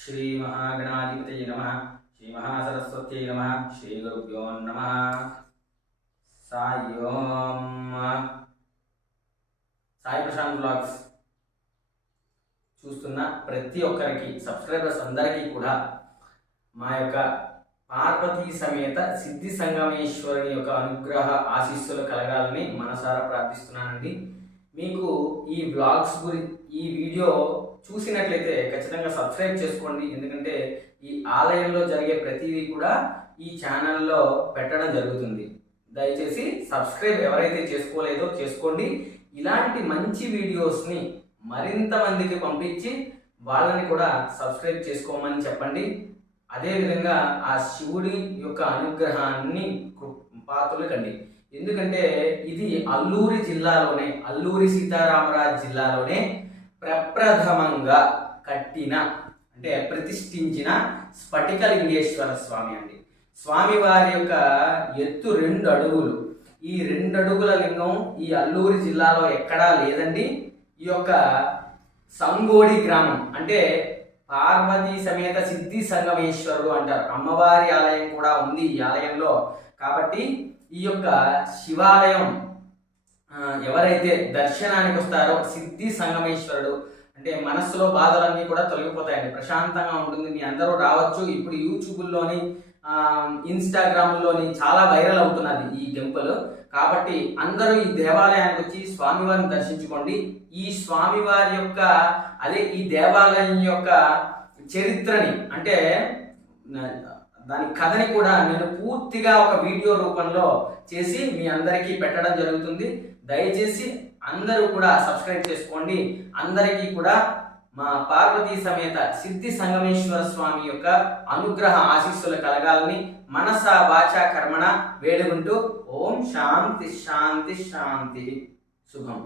శ్రీ మహాగణాధిపతయ నమ. శ్రీ మహాసరస్వత్యై నమ. శ్రీ గురుభ్యో నమ. సాయి సాయి ప్రశాంత్ బ్లాగ్స్. చూస్తున్న ప్రతి ఒక్కరికి సబ్స్క్రైబర్స్ అందరికీ కూడా మా యొక్క పార్వతీ సమేత సిద్ధి సంగమేశ్వరుని యొక్క అనుగ్రహ ఆశీస్సులు కలగాలని మనసారా ప్రార్థిస్తున్నానండి. మీకు ఈ బ్లాగ్స్ గురించి ఈ వీడియో చూసినట్లయితే ఖచ్చితంగా సబ్స్క్రైబ్ చేసుకోండి. ఎందుకంటే ఈ ఆలయంలో జరిగే ప్రతిదీ కూడా ఈ ఛానల్లో పెట్టడం జరుగుతుంది. దయచేసి సబ్స్క్రైబ్ ఎవరైతే చేసుకోలేదో చేసుకోండి. ఇలాంటి మంచి వీడియోస్ని మరింత మందికి పంపించి వాళ్ళని కూడా సబ్స్క్రైబ్ చేసుకోమని చెప్పండి. అదేవిధంగా ఆ శివుడి యొక్క అనుగ్రహాన్ని పాత్రలు కండి. ఎందుకంటే ఇది అల్లూరి జిల్లాలోనే అల్లూరి సీతారామరాజు జిల్లాలోనే ప్రప్రథమంగా కట్టిన అంటే ప్రతిష్ఠించిన స్ఫటికలింగేశ్వర స్వామి అండి. స్వామి వారి యొక్క ఎత్తు రెండు అడుగులు. ఈ రెండు అడుగుల లింగం ఈ అల్లూరి జిల్లాలో ఎక్కడా లేదండి. ఈ యొక్క సంగోడి గ్రామం అంటే పార్వతీ సమేత సిద్ధి సంగమేశ్వరుడు అంటారు. అమ్మవారి ఆలయం కూడా ఉంది ఈ ఆలయంలో. కాబట్టి ఈ యొక్క శివాలయం ఎవరైతే దర్శనానికి వస్తారో సిద్ధి సంగమేశ్వరుడు అంటే మనస్సులో బాధలన్నీ కూడా తొలగిపోతాయండి. ప్రశాంతంగా ఉంటుంది. మీ అందరూ రావచ్చు. ఇప్పుడు యూట్యూబ్లోని ఇన్స్టాగ్రామ్లోని చాలా వైరల్ అవుతున్నది ఈ టెంపుల్. కాబట్టి అందరూ ఈ దేవాలయానికి వచ్చి స్వామివారిని దర్శించుకోండి. ఈ స్వామివారి యొక్క అదే ఈ దేవాలయం యొక్క చరిత్రని అంటే దాని కథని కూడా నేను పూర్తిగా ఒక వీడియో రూపంలో చేసి మీ అందరికీ పెట్టడం జరుగుతుంది. దయచేసి అందరూ కూడా సబ్స్క్రైబ్ చేసుకోండి. అందరికీ కూడా మా పార్వతీ సమేత సిద్ధి సంగమేశ్వర స్వామి యొక్క అనుగ్రహ ఆశీస్సులు కలగాలని మనస వాచ కర్మణ వేడుకుంటూ ఓం శాంతి శాంతి శాంతి. శుభం